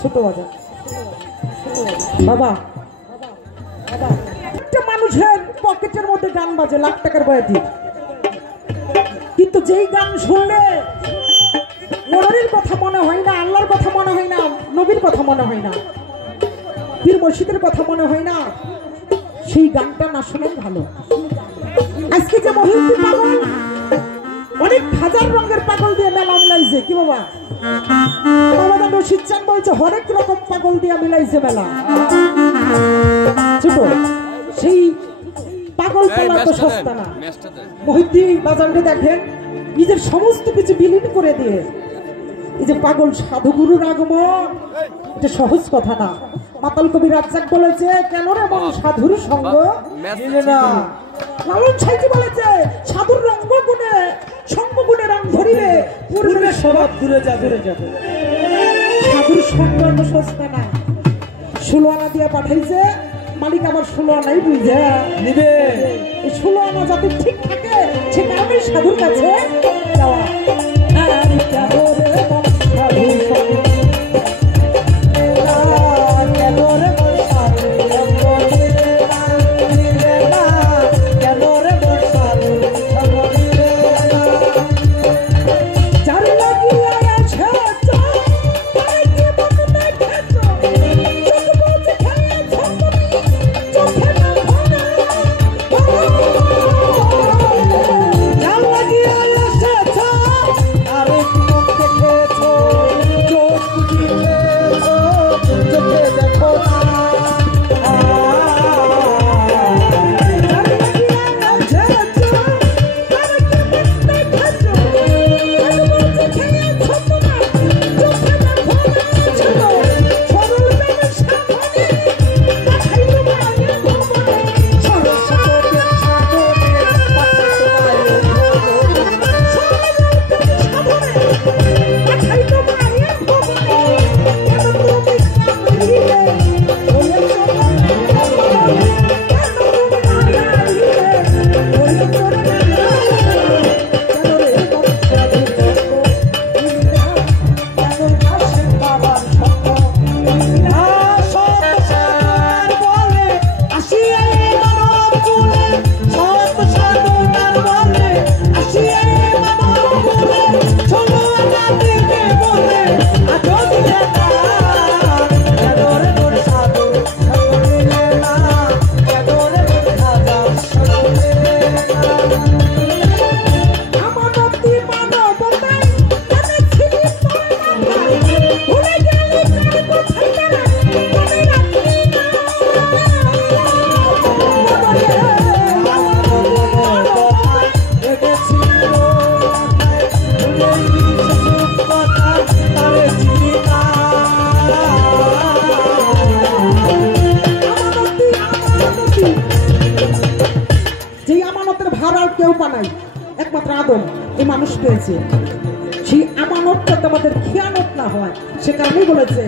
ছোট বাজার বাবা একটা মানুষের পকেটের মধ্যে গান বাজে লাখ টাকার বয়াতি, কিন্তু যেই গান শুনলে মনের কথা মনে হয় না, আল্লাহর কথা মনে হয় না, নবীর কথা মনে হয় না, পীর মুর্শিদের কথা মনে হয় না, সেই গানটা না শোনাই ভালো। আজকে যে মহিউদ্দিন পাগল অনেক হাজার রঙের পাগল দিয়ে মেলা মিলাইছে, কি বাবা আমাদের রশিদ চান বলছে হরেক রকম পাগল দিয়ে মিলাইছে মেলা। ছোট সেই পাগল পালা তো সস্তা না। মহিউদ্দিন বাজারকে দেখেন নিজের সমস্ত কিছু বিলীন করে দিয়ে এই যে পাগল সাধুগুরুর আগমন, এটা সহজ কথা না। মাতাল কবি রাজ্জাক বলেছে কেন রে মন সাধুর সঙ্গ নিলে না। লালন সাইজি বলেছে সাধুর রঙ্গ গুণে সঙ্গ গুণে রং ধরিলে পূর্ণের স্বভাব দূরে যাবে। সাধুর সঙ্গ তো সস্তা না। 16 আনা দিয়ে পাঠাইছে, মালিক আবার 16 আনাই বুঝে নিবে। এই 16 আনা যাতে ঠিক থাকে সে কারণে সাধুর কাছে যাওয়া। একমাত্র আদম এই মানুষ পেয়েছে, সেই আমানতটা তোমাদের খেয়ানত না হয় সে কারণেই বলেছে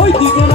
ওই দিকে